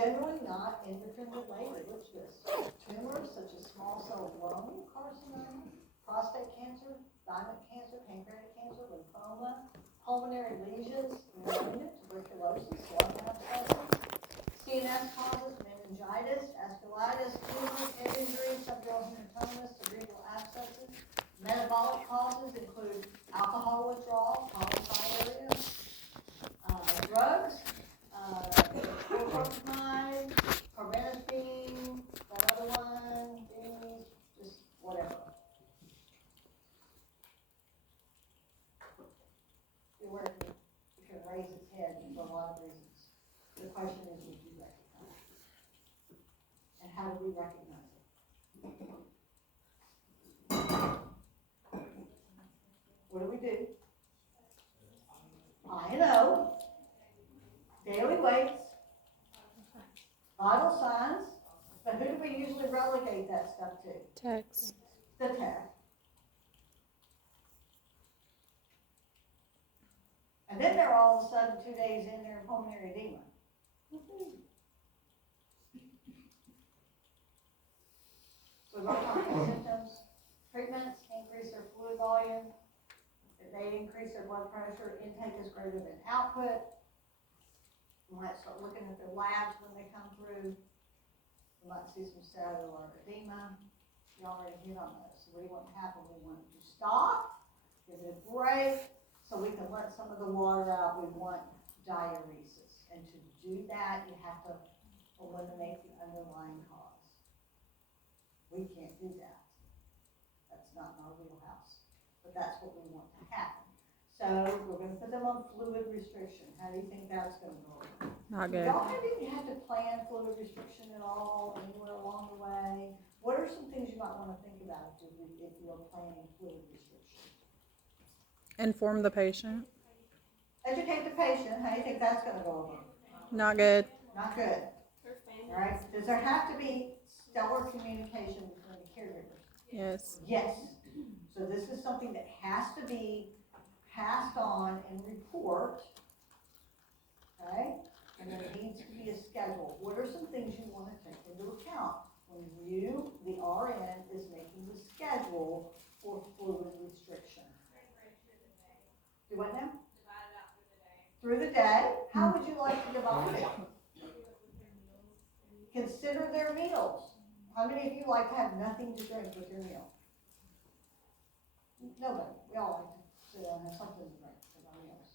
generally not endocrine related. What's this? Tumors such as small cell lung carcinoma, prostate cancer, thyroid cancer, pancreatic cancer, lymphoma, pulmonary lesions, pneumonia, tuberculosis, lung abscesses, CNS causes, meningitis, vasculitis, tumors, head injury, subdural hematomas, cerebral abscesses. Metabolic causes include alcohol withdrawal, polyphyria, drugs, chlorpromide, carbamazepine, that other one, just whatever. Where it can raise its head for a lot of reasons. The question is, would you recognize it? And how do we recognize it? What do? I-N-O, daily weights, vital signs, but who do we usually relegate that stuff to? Text. The tech. And then they're all of a sudden 2 days in their pulmonary edema. So we're talking about symptoms, treatments, increase their fluid volume. If they increase their blood pressure, intake is greater than output. We might start looking at their labs when they come through. We might see some cellular edema. You already hit on those. So what do you want to happen? We want to stop, give it a break, so we can let some of the water out. We want diuresis. And to do that, you have to eliminate the underlying cause. We can't do that. That's not in our wheelhouse. But that's what we want to happen. So we're going to put them on fluid restriction. How do you think that's going to go? Not good. Y'all didn't have to plan fluid restriction at all anywhere along the way. What are some things you might want to think about if you're planning fluid restriction? Inform the patient. Educate the patient. How do you think that's going to go over? Not good. Not good. All right. Does there have to be stellar communication between the caregivers? Yes. Yes. So this is something that has to be passed on and report. Okay? And there needs to be a schedule. What are some things you want to take into account when you, the RN, is making the schedule for fluid restriction? Do what now? Divide it out Through the day. How would you like to divide it? Consider their meals. How many of you like to have nothing to drink with your meal? Nobody. We all like to sit down and have something to drink with our meals.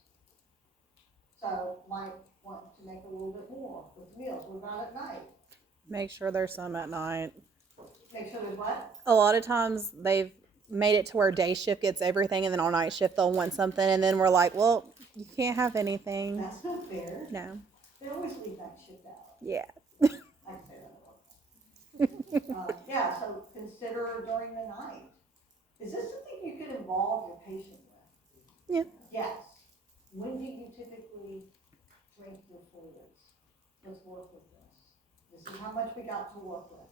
So might want to make a little bit more with meals. What about at night? Make sure there's some at night. Make sure there's what? A lot of times they've made it to where day shift gets everything, and then on night shift they'll want something, and then we're like, well, you can't have anything. That's not fair. No. They always leave that shit out. Yeah. I can say that. Yeah, so consider during the night. Is this something you could involve your patient with? Yeah. Yes. When do you typically drink your fluids? Let's work with this. This is how much we got to work with.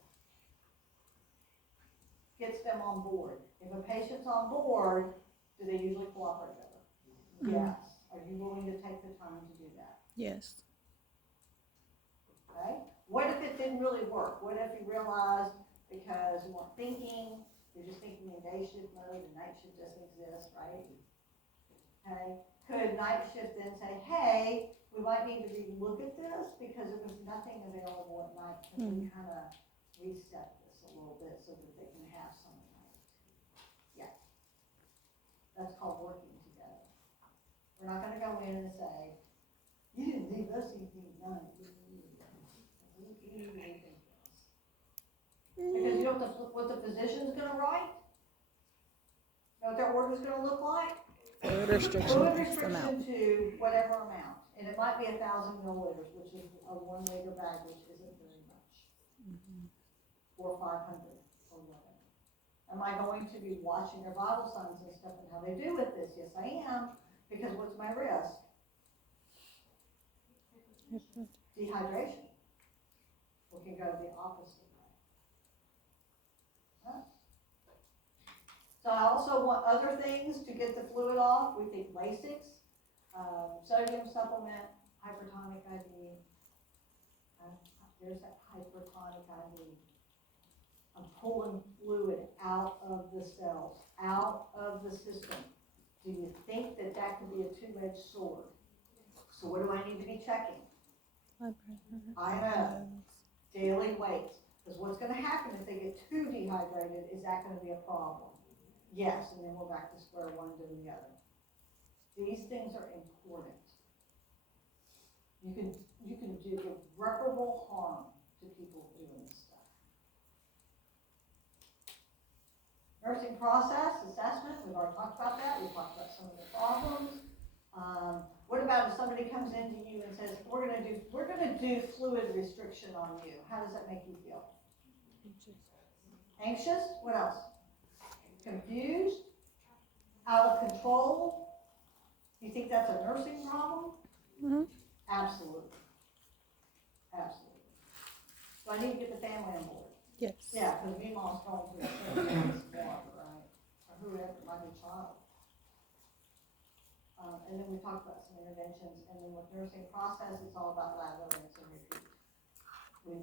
Gets them on board. If a patient's on board, do they usually cooperate better? Yes. Are you willing to take the time to do that? Yes. Okay? What if it didn't really work? What if you realized because you weren't thinking, you're just thinking in day shift mode, and night shift doesn't exist, right? Okay? Could night shift then say, hey, we might need to relook at this because there was nothing available at night. Can we kind of reset this a little bit so that they can have some at night? Yeah. That's called working together. We're not going to go in and say, you didn't leave us anything at night. Because you know what the physician's going to write? You know what their order's going to look like? Fluid restriction. Fluid X amount. restriction to whatever amount. And it might be 1,000 milliliters, which is a 1 liter bag, which isn't very much. Or 500 or whatever. Am I going to be watching their vital signs and stuff and how they do with this? Yes, I am. Because what's my risk? Dehydration. We can go the opposite way. Huh? So I also want other things to get the fluid off. We think Lasix, sodium supplement, hypertonic IV. there's that hypertonic IV. I'm pulling fluid out of the cells, out of the system. Do you think that that could be a two-edged sword? So what do I need to be checking? Blood pressure. I know, daily weights. Because what's going to happen if they get too dehydrated, is that going to be a problem? Yes, and then we're back to square one doing the other. These things are important. You can do irreparable harm to people doing this stuff. Nursing process assessment, we've already talked about that. We've talked about some of the problems. What about if somebody comes into you and says, we're gonna do fluid restriction on you? How does that make you feel? Anxious? What else? Confused? Out of control? Do you think that's a nursing problem? Mm-hmm. Absolutely. Absolutely. So I need to get the family on board. Yes. Yeah, because Meemaw's going through the same thing as water, right? Or whoever, my new child. And then we talked about some interventions, and then with nursing process, it's all about lather, rinse, and repeat. We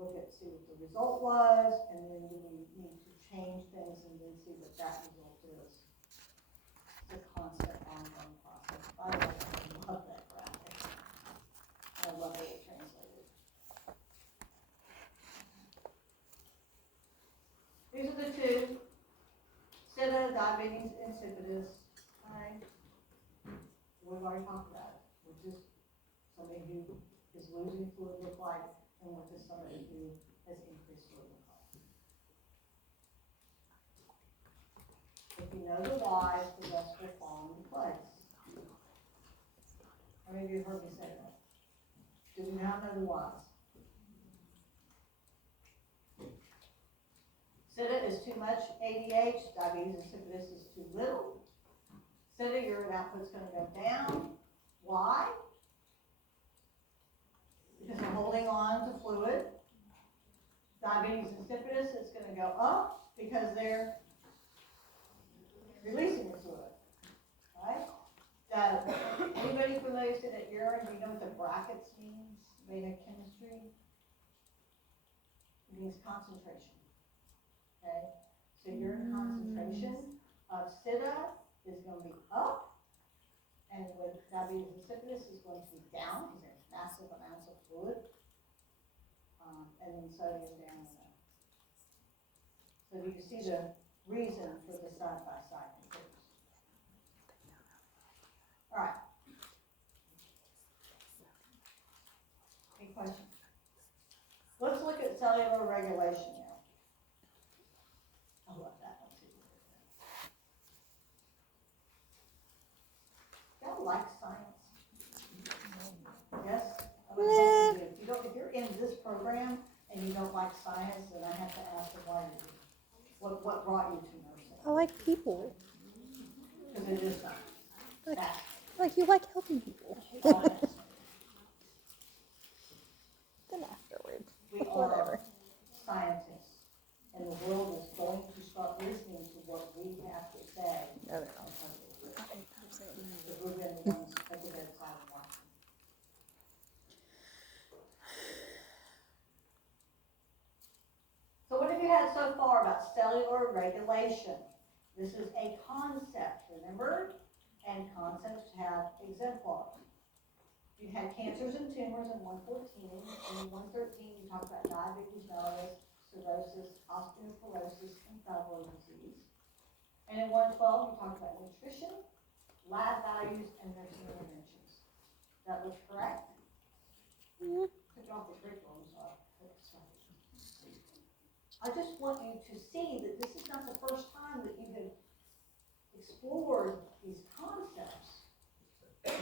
look at, see what the result was, and then we need to change things and then see what that result is. It's a constant ongoing process. By the way, I love that graphic. I love that it translated. These are the two, SIDA, diabetes insipidus. Right? We've already talked about it. What does somebody who is losing fluid look like, and what does somebody who has increased fluid look like? If you know the whys, the rest will fall into place. How many of you heard me say that? Do we not know the whys? SIDA is too much ADH, diabetes insipidus is too little. SIDA, urine output's going to go down. Why? Because they're holding on to fluid. Diabetes insipidus is going to go up because they're releasing the fluid. Right? Anybody familiar with that urine? Do you know what the brackets means? Beta chemistry? It means concentration. Okay? So urine concentration of SIDA is going to be up, and with diabetes insipidus is going to be down because there's massive amounts of fluid, and then sodium down. So you can see the reason for the side-by-side comparison. All right. Any questions? Let's look at cellular regulation now. I love that. Y'all like science? Yes? If you're in this program and you don't like science, then I have to ask you why you do. What brought you to nursing? I like people. Because it is science. Like you like helping people. That's Then afterwards, we whatever. are scientists, and the world is going to start listening to what we have to say. No, they're not. Because we've been the ones at the bedside and watching. So what have you had so far about cellular regulation? This is a concept, remember? And concepts have exemplars. You had cancers and tumors in 114, and in 113 you talked about diabetes mellitus, cirrhosis, osteoporosis, and thyroid disease. And in 112 you talked about nutrition, lab values, and nursing interventions. That was correct? Mm-hmm. Took it off the curriculum, so I just want you to see that this is not the first time that you have explored these concepts.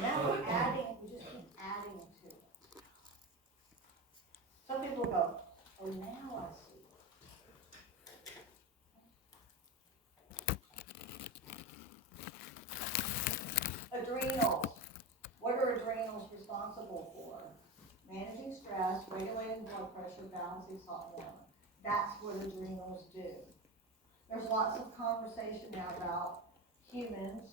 Now we're adding, we just keep adding to it. Some people go, oh, now I see. Adrenals. What are adrenals responsible for? Managing stress, regulating blood pressure, balancing salt hormone. That's what adrenals do. There's lots of conversation now about humans.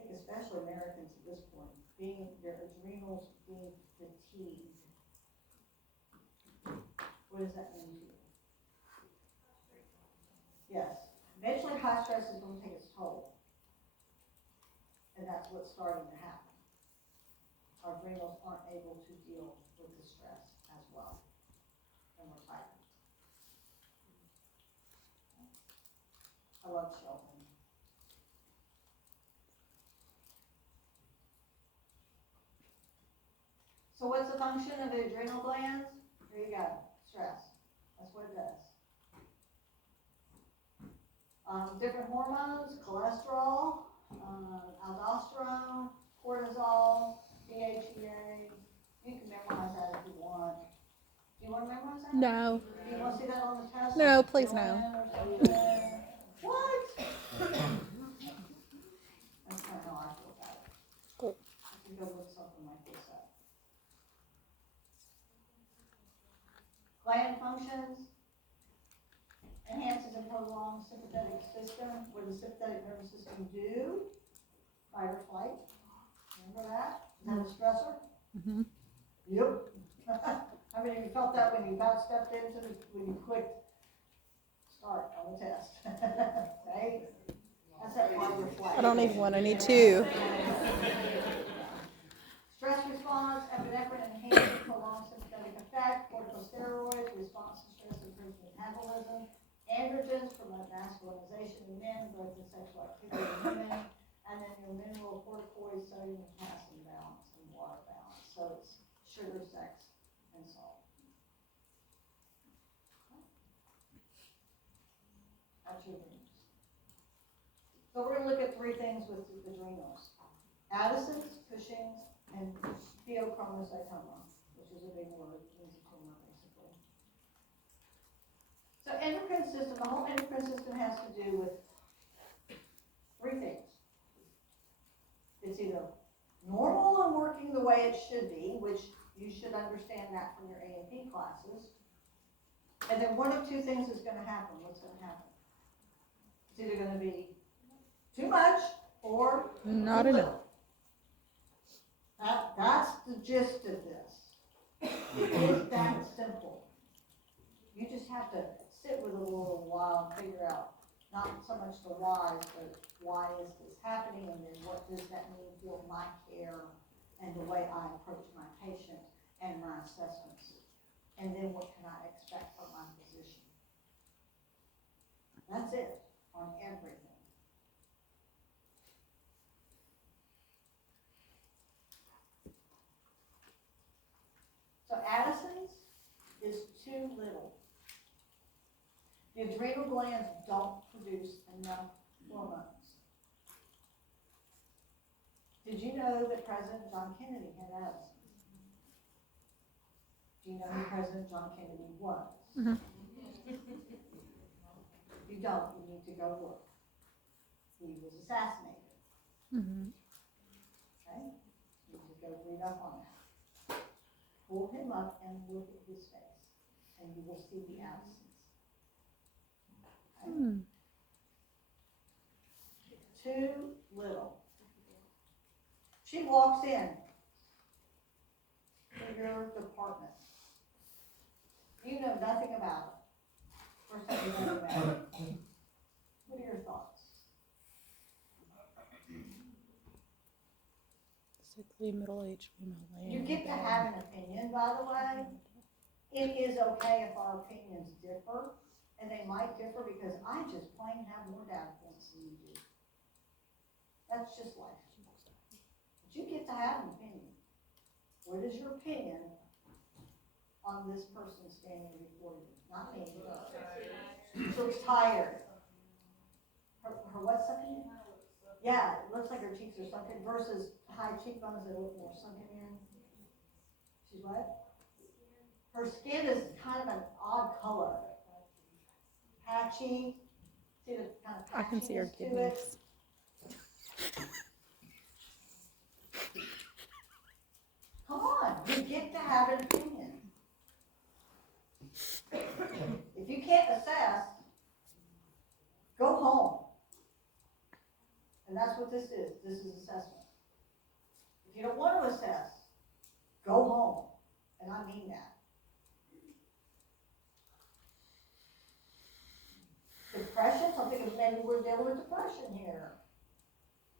I think especially Americans at this point, being, their adrenals being fatigued. What does that mean to you? Yes, eventually high stress is going to take its toll. And that's what's starting to happen. Our adrenals aren't able to deal with the stress as well. And we're tired. I love Sheldon. So what's the function of the adrenal glands? There you go, stress. That's what it does. Different hormones, cholesterol, aldosterone, cortisol, DHEA. You can memorize that if you want. Do you want to memorize that? No. Do you want to see that on the test? No, please no. What? That's kind of how I feel about it. Cool. I can go look something like this up. Gland functions. Enhances and prolongs sympathetic system. What does the sympathetic nervous system do? Fight or flight. Remember that? Is that a stressor? Mm-hmm. Yep. I mean, you felt that when you got stepped into the, when you clicked start on the test. Right? That's that fight or flight. I don't need one. I need two. Stress response, epinephrine enhances prolonged sympathetic effect. Corticosteroids, response to stress improves metabolism. Androgens promote masculinization in men, growth and sexual activity in women, and then your mineral corticoids, sodium and potassium balance and water balance. So it's sugar, sex, and salt. That's your adrenals. So we're going to look at three things with the adrenals: Addison's, Cushing's, and pheochromocytoma, which is a big word, means a tumor basically. So endocrine system, the whole endocrine system has to do with three things. It's either normal and working the way it should be, which you should understand that from your A&P classes. And then one of two things is going to happen. What's going to happen? It's either going to be too much or Not too enough. little. That's the gist of this. It is that simple. You just have to sit with it a little while and figure out not so much the whys, but why is this happening, and then what does that mean for my care and the way I approach my patient and my assessments, and then what can I expect from my physician. That's it on everything. So Addison's is too little. The adrenal glands don't produce enough hormones. Did you know that President John Kennedy had Addison's? Do you know who President John Kennedy was? Mm-hmm. If you don't, you need to go look. He was assassinated. Mm-hmm. Okay? You need to go read up on that. Pull him up and look at his face, and you will see the Addison's. Okay? Mm. Too little. She walks in to your department. You know nothing about it. First time you know about it. What are your thoughts? Sickly middle-aged female. You get to have an opinion, by the way. It is okay if our opinions differ, and they might differ because I just plain have more data points than you do. That's just life. But you get to have an opinion. What is your opinion on this person standing before you? Not me. She looks tired. Her what's sunken in? Yeah, it looks like her cheeks are sunken versus high cheekbones that look more sunken in. She's what? Her skin is kind of an odd color. Patchy. See the kind of patchiness I can see her to it? kidneys. Come on, you get to have an opinion. If you can't assess, go home. And that's what this is. this is assessment. If you don't want to assess, go home, and I mean that. Depression, I'm thinking maybe we're dealing with depression here.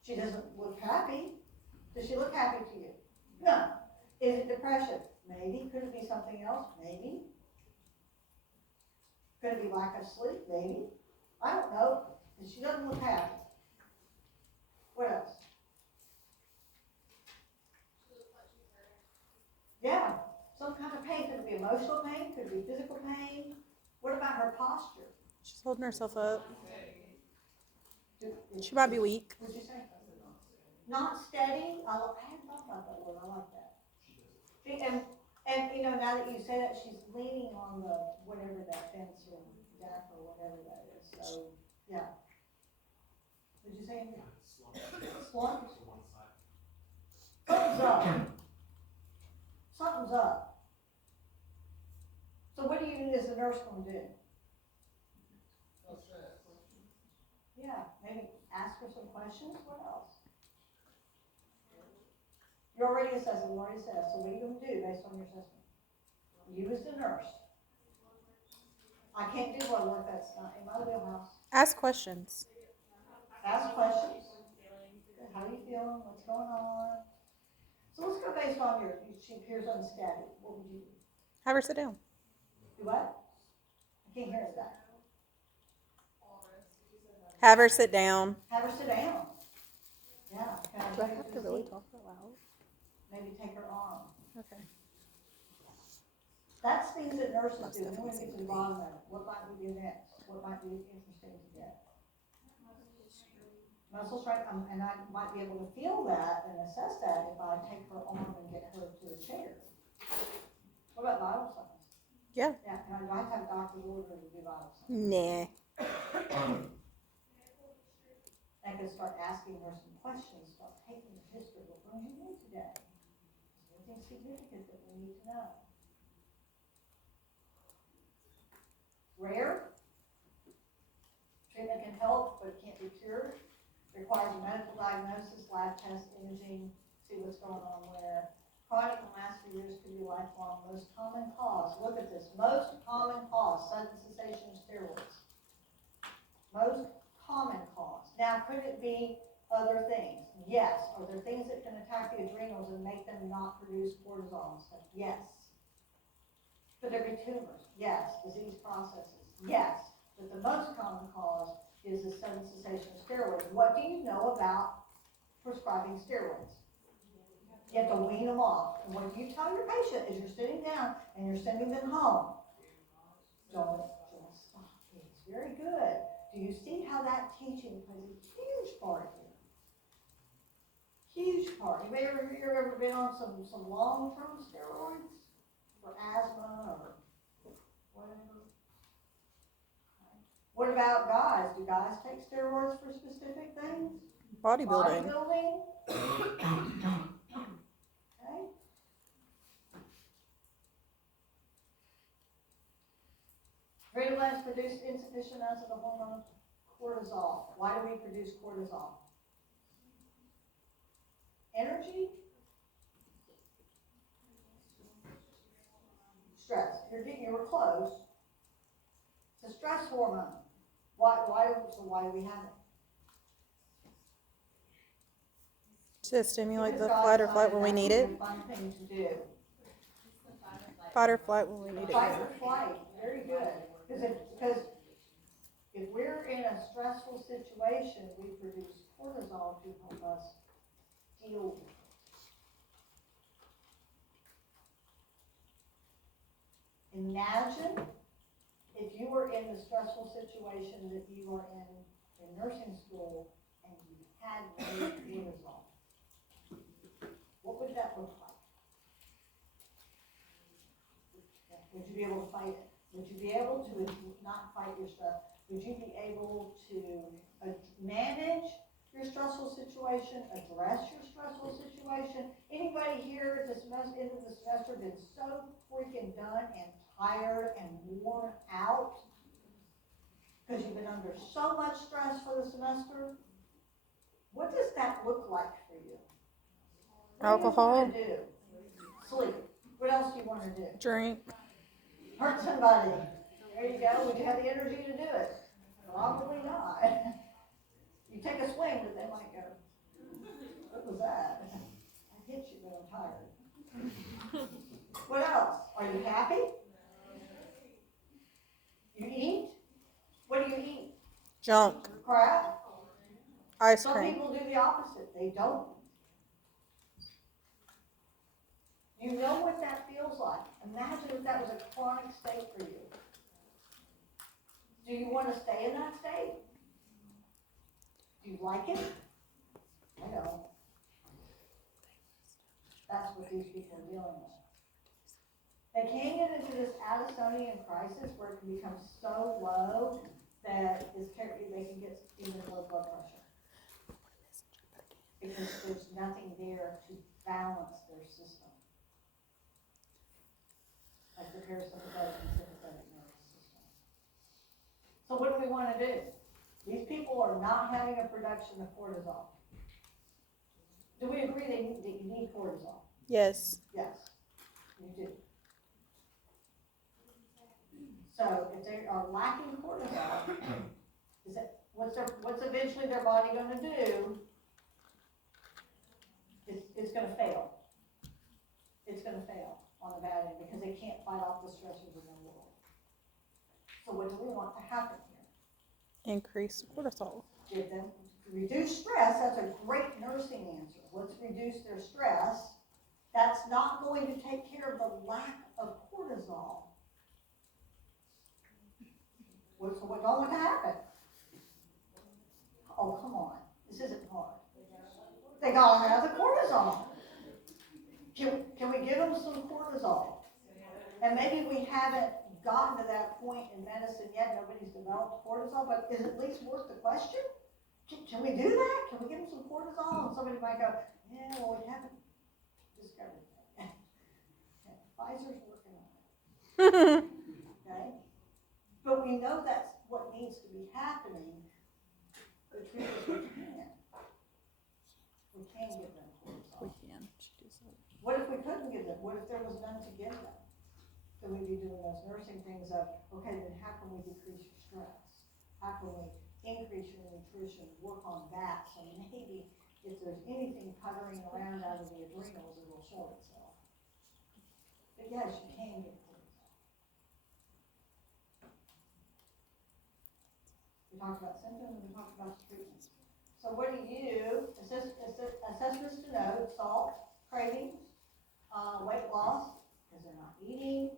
She doesn't look happy. Does she look happy to you? No. Is it depression? Maybe. Could it be something else? Maybe. Could it be lack of sleep? Maybe. I don't know. And she doesn't look happy. What else? Yeah. Some kind of pain. Could it be emotional pain? Could it be physical pain? What about her posture? She's holding herself up. She might be weak. What'd you say? Not steady. I hadn't thought about that word. I like that. And you know, now that you say that, she's leaning on the whatever that fence or deck or whatever that is. So yeah. Did you say anything? Slumped. Something's up. Something's up. So what do you as a nurse going to do? Yeah, maybe ask her some questions. What else? You're already assessing, you already assessed, so what are you going to do based on your assessment? You as the nurse. I can't do blood work, that's not in my wheelhouse. Ask questions. Ask questions. How are you feeling? What's going on? So let's go based on she appears unsteady. What would you do? Have her sit down. Do what? I can't hear that. Have her sit down. Have her sit down. Yeah. Do I have to really talk that loud? Maybe take her arm. Okay. That's things that nurses do. We definitely want to get to the bottom of it. What might we do next? What might be interesting to get? Muscle strength, and I might be able to feel that and assess that if I take her arm and get her to the chair. What about vital signs? Yeah. Yeah, and I have to have a doctor's order to do vital signs. Nah. I could start asking her some questions, start taking the history. What did you do today? Is there anything significant that we need to know? Rare. Treatment can help, but it can't be cured. Requires a medical diagnosis, lab test, imaging, see what's going on where. Chronic and last for years could be lifelong. Most common cause, look at this, most common cause, sudden cessation of steroids. Most common cause. Now, could it be other things? Yes. Are there things that can attack the adrenals and make them not produce cortisol and stuff? Yes. Could there be tumors? Yes. Disease processes? Yes. But the most common cause is the sudden cessation of steroids. What do you know about prescribing steroids? You have to wean them off. And what you tell your patient is you're sitting down and you're sending them home. Don't just stop. It's very good. Do you see how that teaching plays a huge part here? Huge part. You may ever been on some long-term steroids for asthma or whatever? What about guys? Do guys take steroids for specific things? Bodybuilding. Okay. Adrenal glands produce insufficient amounts of the hormone cortisol. Why do we produce cortisol? Energy? Stress. You were close. It's a stress hormone. Why do we have it? To stimulate the Because fight or God flight when we decided need that it. would be a fun thing to do. Fight or flight when we need it. Fight or flight. Very good. Because if we're in a stressful situation, we produce cortisol to help us deal with it. Imagine if you were in the stressful situation that you are in nursing school and you had no cortisol. What would that look like? Would you be able to fight it? Would you be able to not fight your stress? Would you be able to manage your stressful situation, address your stressful situation? Anybody here at the end of the semester been so freaking done and tired and worn out because you've been under so much stress for the semester? What does that look like for you? Alcohol. What do you wanna do? Sleep. What else do you wanna do? Drink. Hurt somebody. There you go. Would you have the energy to do it? Probably not. You take a swing, but they might go, what was that? I hit you, but I'm tired. What else? Are you happy? You eat? What do you eat? Junk. Crap? Ice Some cream. people do the opposite. They don't. You know what that feels like. Imagine if that was a chronic state for you. Do you want to stay in that state? Do you like it? I don't. That's what these people are dealing with. They can get into this Addisonian crisis where it can become so low that they can get even low blood pressure. Because there's nothing there to balance their system. Like the parasympathetic and sympathetic nervous system. So what do we want to do? These people are not having a production of cortisol. Do we agree that you need cortisol? Yes. Yes, you do. So if they are lacking cortisol, what's eventually their body going to do? It's going to fail. It's going to fail on the bad end because they can't fight off the stressors in their world. So what do we want to happen here? Increase cortisol. Give them reduce stress. That's a great nursing answer. Let's reduce their stress. That's not going to take care of the lack of cortisol. So what's going to happen? Oh, come on. This isn't hard. They gotta have the cortisol. Can we give them some cortisol? And maybe we haven't gotten to that point in medicine yet. Nobody's developed cortisol, but is it at least worth the question? Can we do that? Can we give them some cortisol? And somebody might go, yeah, well, we haven't discovered that. Pfizer's working on it. Okay? But we know that's what needs to be happening. The truth is we can't. We can give them cortisol. We can. What if we couldn't give them? What if there was none to give them? Then we'd be doing those nursing things of, okay, then how can we decrease your stress? How can we increase your nutrition, work on that, so maybe if there's anything puttering around out of the adrenals, it will show itself. But yes, you can get cortisol. We talked about symptoms, we talked about treatments. So what do you, assessments to know, salt, cravings, weight loss, because they're not eating,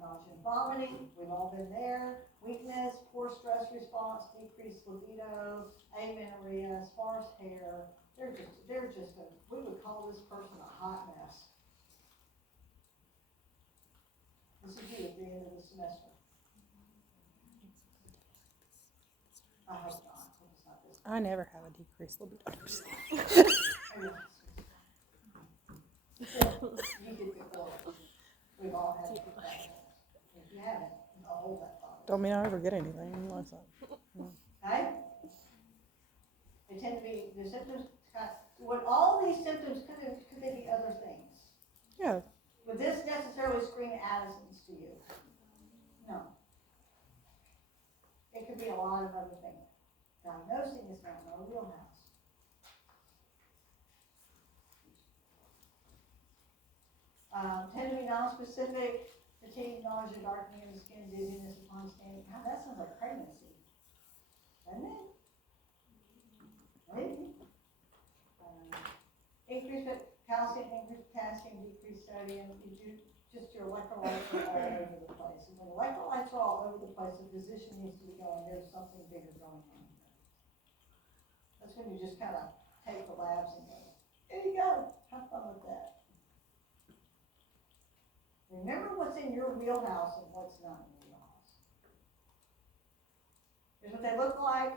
nausea and vomiting, we've all been there, weakness, poor stress response, decreased libido, amenorrhea, sparse hair, we would call this person a hot mess. This is you at the end of the semester. I hope not. It's not this. I never have a decreased libido. You did before. We've all had it. If you haven't, I'll hold that thought. Don't mean I ever get anything. Like that. Okay? They tend to be, the symptoms, what all these symptoms could they be other things? Yeah. Would this necessarily scream Addison's to you? No. It could be a lot of other things. Diagnosing is not in our wheelhouse. Tend to be non-specific, fatigue, nausea, darkening of the skin, dizziness upon standing. God, that sounds like pregnancy, doesn't it? Maybe. Increased calcium, increased potassium, decreased sodium. Just your electrolytes are all over the place. And when electrolytes are all over the place, the physician needs to be going, there's something bigger going on here. That's when you just kind of take the labs and go, here you go, have fun with that. Remember what's in your wheelhouse and what's not in your wheelhouse. Here's what they look like.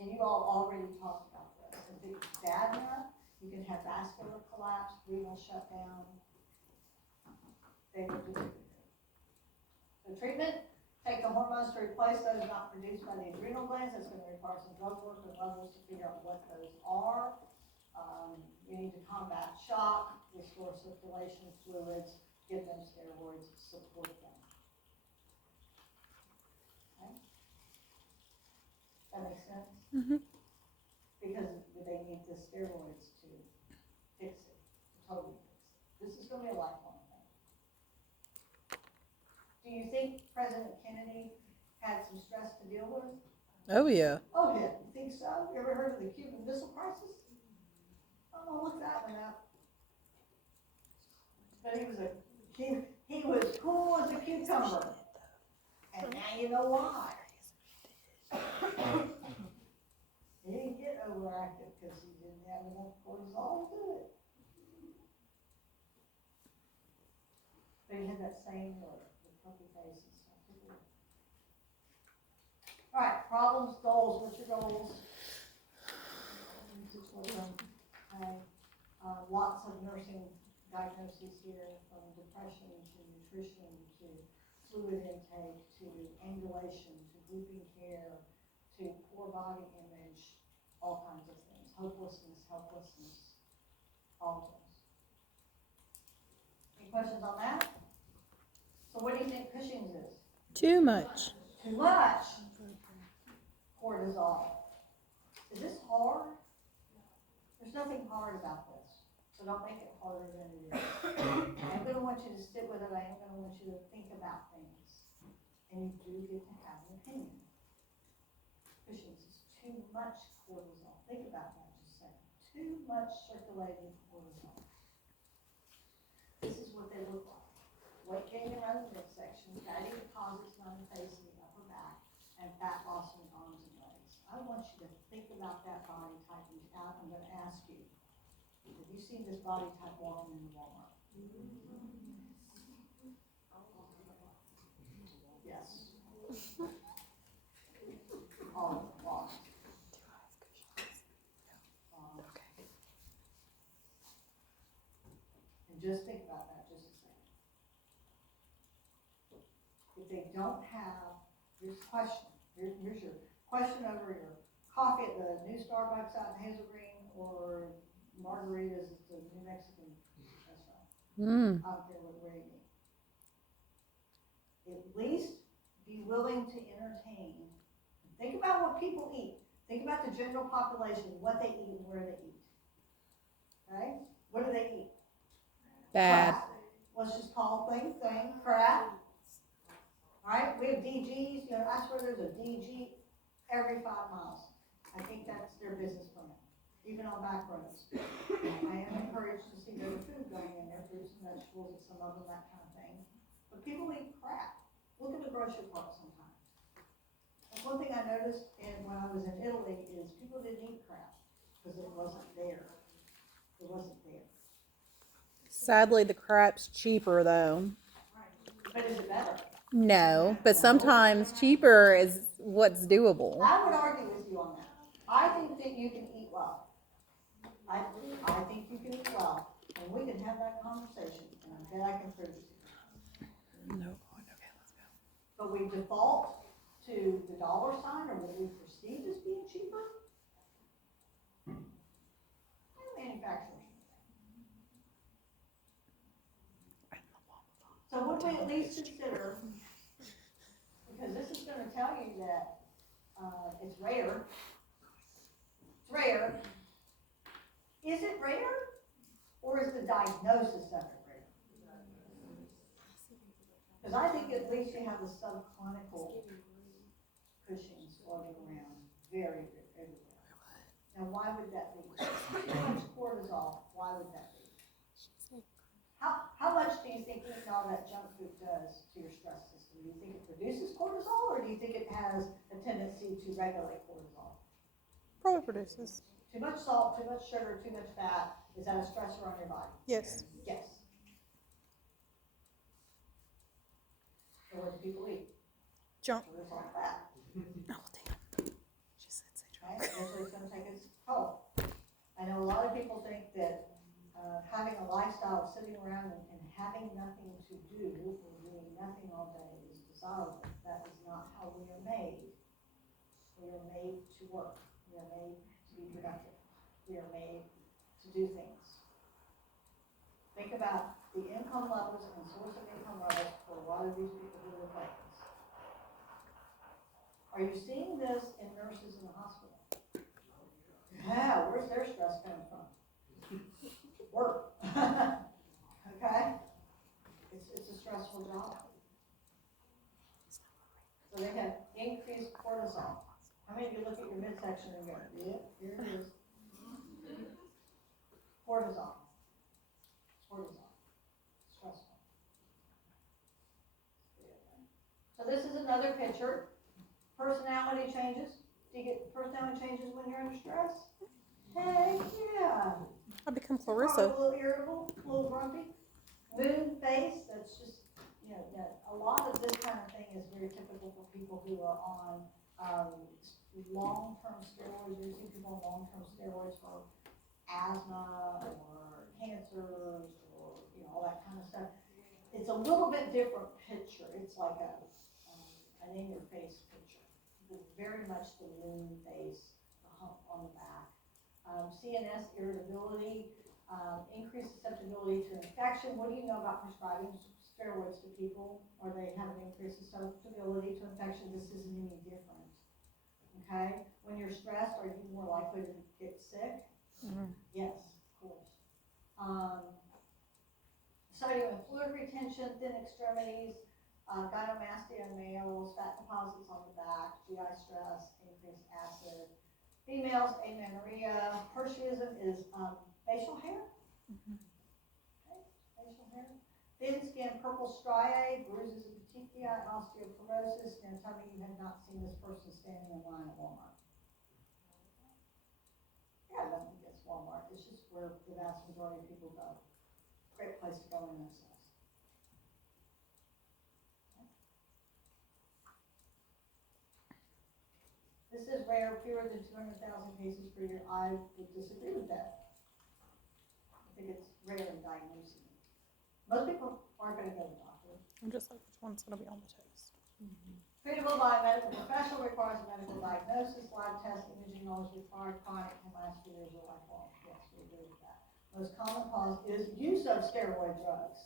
And you all already talked about this. If it's asthma, you can have vascular collapse, renal shutdown. They will do it. The treatment, take the hormones to replace those not produced by the adrenal glands. It's gonna require some drug work and levels to figure out what those are. We need to combat shock, restore circulation fluids, give them steroids, support them. Okay? That makes sense? Mhm. Because they need the steroids to fix it, to totally fix it. This is gonna be a lifelong thing. Do you think President Kennedy had some stress to deal with? Oh yeah. Oh, yeah, you think so? You ever heard of the Cuban Missile Crisis? Oh, look that one up. But he was cool as a cucumber. And now you know why. He didn't get overactive because he didn't have enough cortisol to do it. But he had that same look, the puppy face and stuff. All right, problems, goals. What's your goals? Lots of nursing diagnoses here, from depression to nutrition to fluid intake to ambulation to grouping care to poor body image, all kinds of things. Hopelessness, helplessness, all things. Any questions on that? So what do you think Cushing's is? Too much. Too much cortisol. Is this hard? There's nothing hard about this, so don't make it harder than it is. I'm going to want you to sit with it. I am going to want you to think about things, and you do get to have an opinion. Cushing's is too much cortisol. Think about that just a second. Too much circulating cortisol. This is what they look like. Weight gain around the midsection, fatty deposits around the face and the upper back, and fat loss in the arms and legs. I want you to think about that body type. I'm going to ask you, have you seen this body type walking in the Walmart? Yes. All walk. And just think about that just a second. If they don't have, here's a question. Here's your question over your coffee at the new Starbucks out in Hazel Green or margaritas at the New Mexican restaurant. I don't care where you eat. At least be willing to entertain. Think about what people eat. Think about the general population, what they eat and where they eat. Okay? What do they eat? Bad. Crap. Let's just call things crap. Alright? We have DGs. I swear there's a DG every 5 miles. I think that's their business permit, even on back roads. I am encouraged to see their food going in there, fruits and vegetables and some of them, that kind of thing. But people eat crap. Look at the grocery cart sometimes. That's one thing I noticed when I was in Italy is people didn't eat crap because it wasn't there. It wasn't there. Sadly, the crap's cheaper though. But is it better? No, but sometimes cheaper is what's doable. I would argue with you on that. I think that you can eat well. I think you can eat well, and we can have that conversation, and I bet I can prove it to you. No. Okay, let's go. But we default to the dollar sign or what we perceive as being cheaper. And manufacturers. So would we at least consider, because this is going to tell you that it's rare. It's rare. Is it rare, or is the diagnosis of it rare? Because I think at least you have the subclinical Cushing's floating around very everywhere. Now, why would that be? Too much cortisol. Why would that be? How much do you think eating all that junk food does to your stress system? Do you think it produces cortisol, or do you think it has a tendency to regulate cortisol? Probably produces. Too much salt, too much sugar, too much fat, is that a stressor on your body? Yes. Yes. So what do people eat? Junk. Cortisol fat. Oh, damn. She said say junk. Okay, eventually it's going to take its toll. I know a lot of people think that having a lifestyle of sitting around and having nothing to do or doing nothing all day is the desirable. That is not how we are made. We are made to work. We are made to be productive. We are made to do things. Think about the income levels and source of income levels for a lot of these people who are like this. Are you seeing this in nurses in the hospital? Yeah, where's their stress coming from? Work. Okay? It's a stressful job. So they have increased cortisol. How many of you look at your midsection and go, yeah, here it is. Cortisol. Cortisol. Stressful. So this is another picture. Personality changes. Do you get personality changes when you're under stress? Heck yeah. I become Probably Clarissa. a little irritable, a little grumpy. Moon face, that's just, a lot of this kind of thing is very typical for people who are on long-term steroids. You see people on long-term steroids for asthma or cancers or, all that kind of stuff. It's a little bit different picture. It's like an in-your-face picture. It's very much the moon face, the hump on the back. CNS irritability, increased susceptibility to infection. What do you know about prescribing steroids to people? Or they have an increased susceptibility to infection. This isn't any different. Okay? When you're stressed, are you more likely to get sick? Mm-hmm. Yes, of course. Sodium and fluid retention, thin extremities, gynecomastia in males, fat deposits on the back, GI stress, increased acid. Females, amenorrhea. Hirschism is facial hair. Mm-hmm. Okay, facial hair. Thin skin, purple striae, bruises and petechiae, osteoporosis. Now tell me you have not seen this person standing in line at Walmart. Yeah, nothing against Walmart. It's just where the vast majority of people go. Great place to go in exercise. This is rare, fewer than 200,000 cases per year. I would disagree with that. I think it's rare in diagnosing it. Most people aren't going to go to the doctor. I'm just like, which one's going to be on the test? Treatable by a medical professional requires a medical diagnosis. Lab test imaging always required. Chronic can last for years or lifelong. Yes, we agree with that. Most common cause is use of steroid drugs.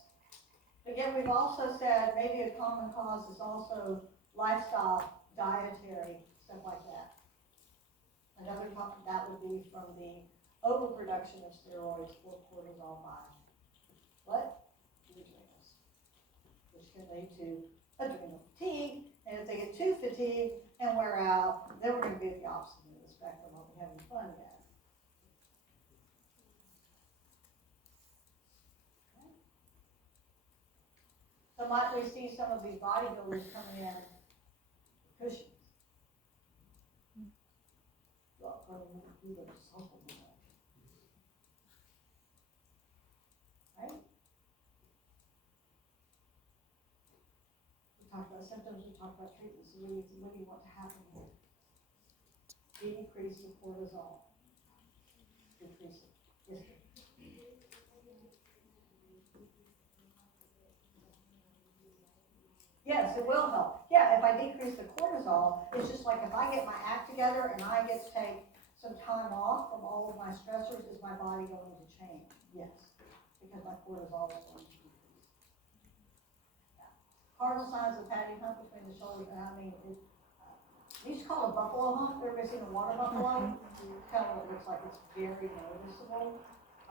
Again, we've also said maybe a common cause is also lifestyle, dietary, stuff like that. Another that would be from the overproduction of steroids or cortisol by what? Adrenals, which can lead to adrenal fatigue. And if they get too fatigued and wear out, then we're going to be at the opposite end of the spectrum. We'll be having fun again. So might we see some of these bodybuilders coming in cushions? Well, we would something like that. Right? We talked about symptoms, we talked about treatments. So what do you want to happen here? Decrease the cortisol. Decrease it. Yes, sir. Yes, it will help. Yeah, if I decrease the cortisol, it's just like if I get my act together and I get to take some time off from all of my stressors, is my body going to change? Yes, because my cortisol is going to decrease. Yeah. Cardinal signs of fatty hump between the shoulders, and I mean, we used to call it a buffalo hump. Everybody seen a water buffalo? Kind of what it looks like. It's very noticeable.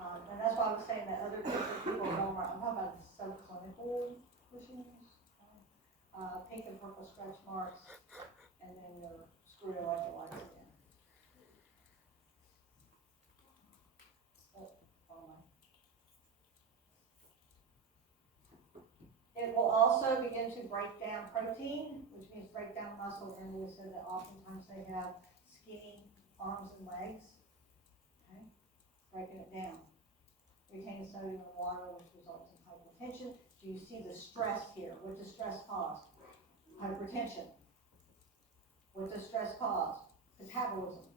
And that's why I was saying that other people don't. I'm talking about the subclinical Cushing's. Pink and purple stretch marks, and then your screw electrolytes again. It will also begin to break down protein, which means break down muscle, and we said that oftentimes they have skinny arms and legs. Okay, breaking it down. Retaining sodium in water, which results in hypertension. Do you see the stress here? What does stress cause? Hypertension. What does stress cause? Metabolism.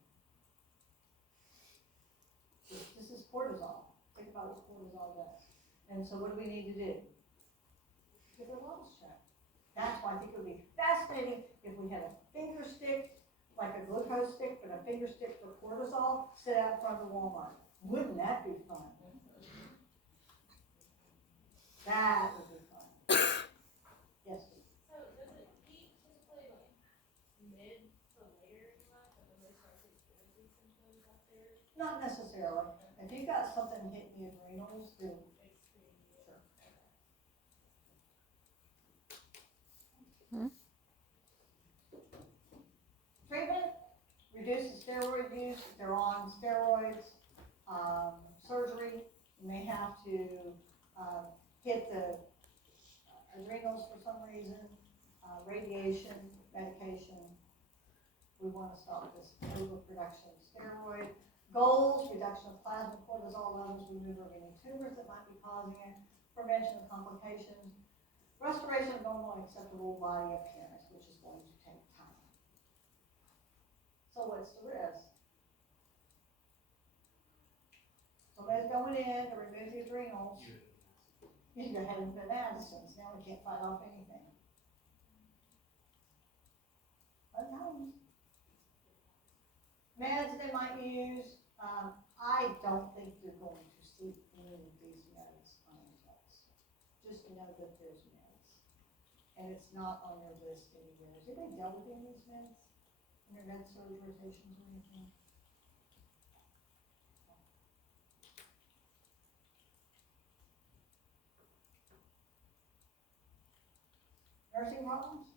This is cortisol. Think about what cortisol does. And so what do we need to do? Get our levels checked. That's why I think it would be fascinating if we had a finger stick, like a glucose stick, but a finger stick for cortisol, sit out in front of Walmart. Wouldn't that be fun? That would be fun. Yes, Steve? So does it peak typically like mid to later in life, like when they start to experience these symptoms out there? Not necessarily. If you got something hitting the adrenals, then Extreme. sure. Treatment, reduce the steroid use. If they're on steroids, surgery, you may have to hit the adrenals for some reason, radiation, medication. We want to stop this overproduction of steroid. Goals, reduction of plasma cortisol levels, removal of any tumors that might be causing it, prevention of complications, restoration of normal and acceptable body appearance, which is going to take time. So what's the risk? Somebody's going in to remove the adrenals. You go ahead and put medicines. Now we can't fight off anything. Sometimes. Meds they might use. I don't think they're going to see any of these meds on adults. Just to know that there's meds. And it's not on your list anywhere. Has anybody dealt with any of these meds? In their med surg rotations or anything? Nursing problems?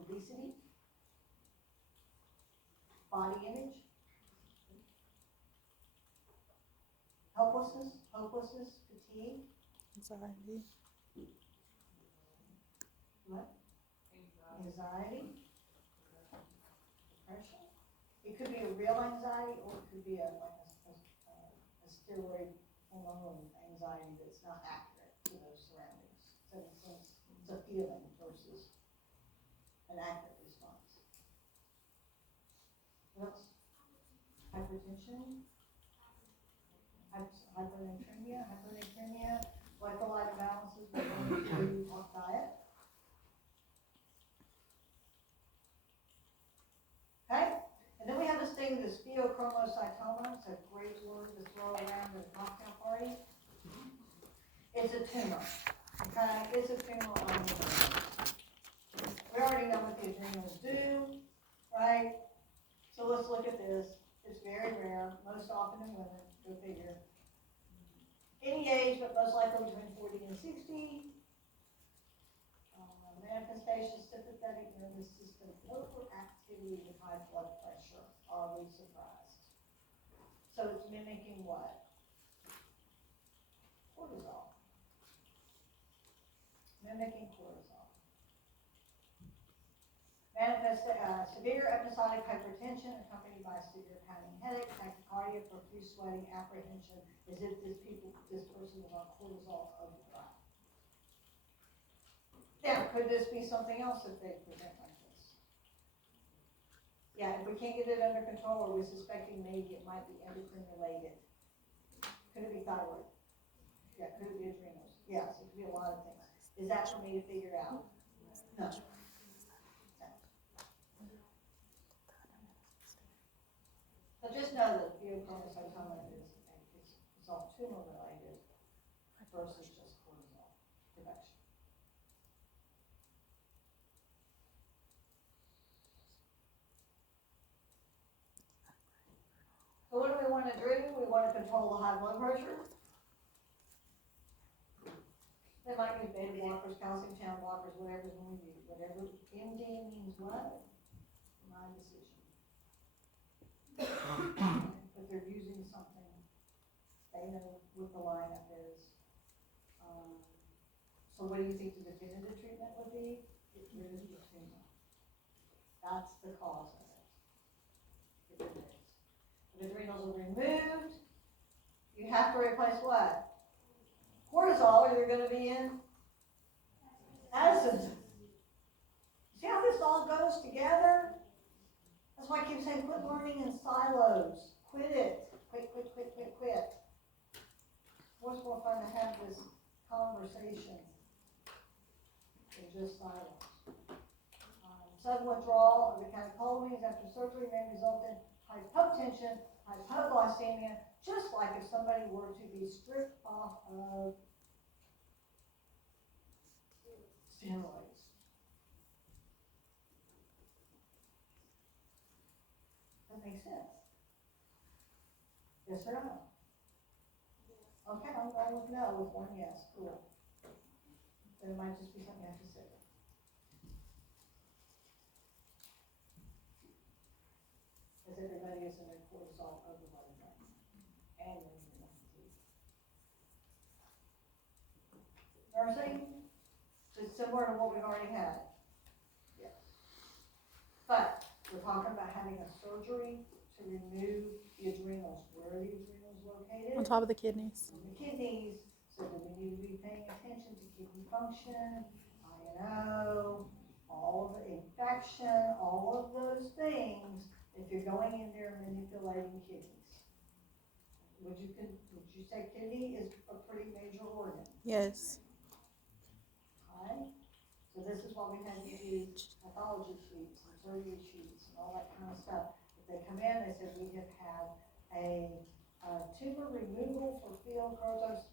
Obesity? Body image? Hopelessness, fatigue? Anxiety. What? Anxiety? Depression? It could be a real anxiety, or it could be a steroid hormonal anxiety that's not accurate to those surroundings. So it's a feeling versus an accurate response. What else? Hypertension? Hyponatremia, electrolyte imbalances, we're going to talk diet. Okay? And then we have this thing, this pheochromocytoma. It's a great word to throw around at a cocktail party. It's a tumor. Okay? It's a tumor on the adrenals. We already know what the adrenals do, right? So let's look at this. It's very rare, most often in women, go figure. Any age, but most likely between 40 and 60. Manifestation, sympathetic nervous system overactivity with high blood pressure. Are we surprised? So it's mimicking what? Cortisol. Mimicking cortisol. Severe episodic hypertension accompanied by severe pounding headache, tachycardia, profuse sweating, apprehension, as if this person was on cortisol of the drive. Now, could this be something else if they present like this? Yeah, if we can't get it under control, or we're suspecting maybe it might be endocrine related. Could it be thyroid? Yeah, could it be adrenals? Yes, it could be a lot of things. Is that for me to figure out? No. So just know that pheochromocytoma is all tumor related versus just cortisol production. So what do we want to do? We want to control the high blood pressure. They might use beta blockers, calcium channel blockers, whatever's going to use. Whatever MD means what? My decision. But they're using something, they know what the lineup is. So what do you think the definitive treatment would be? Get rid of the tumor. That's the cause of it. If it is. If adrenals are removed, you have to replace what? Cortisol, or you're going to be in acid. See how this all goes together? That's why I keep saying quit learning in silos. Quit it. Quit. course, we're going to have this conversation in just silence. Sudden withdrawal of the catecholamines after surgery may result in hypotension, hypoglycemia, just like if somebody were to be stripped off of steroids. That makes sense. Yes or no? Okay, I'm going with no with one yes. Cool. Then it might just be something I have to say. As everybody is in their cortisol overload right now. And then nursing, just similar to what we've already had. Yes. But we're talking about having a surgery to remove the adrenals. Where are the adrenals located? On top of the kidneys. On the kidneys, so that we need to be paying attention to kidney function, INO, all of the infection, all of those things, if you're going in there manipulating kidneys. Would you say kidney is a pretty major organ? Yes. Okay? So this is why we have to do pathology sheets and surgery sheets and all that kind of stuff. If they come in, they said we have had a tumor removal for field growth,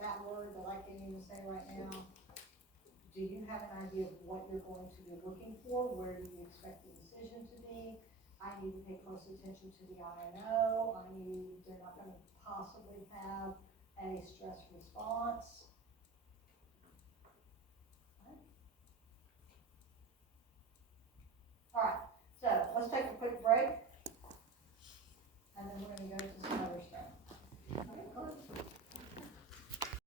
that word that I can't even say right now. Do you have an idea of what you're going to be looking for? Where do you expect the decision to be? I need to pay close attention to the INO. They're not going to possibly have a stress response. All right, so let's take a quick break. And then we're going to go to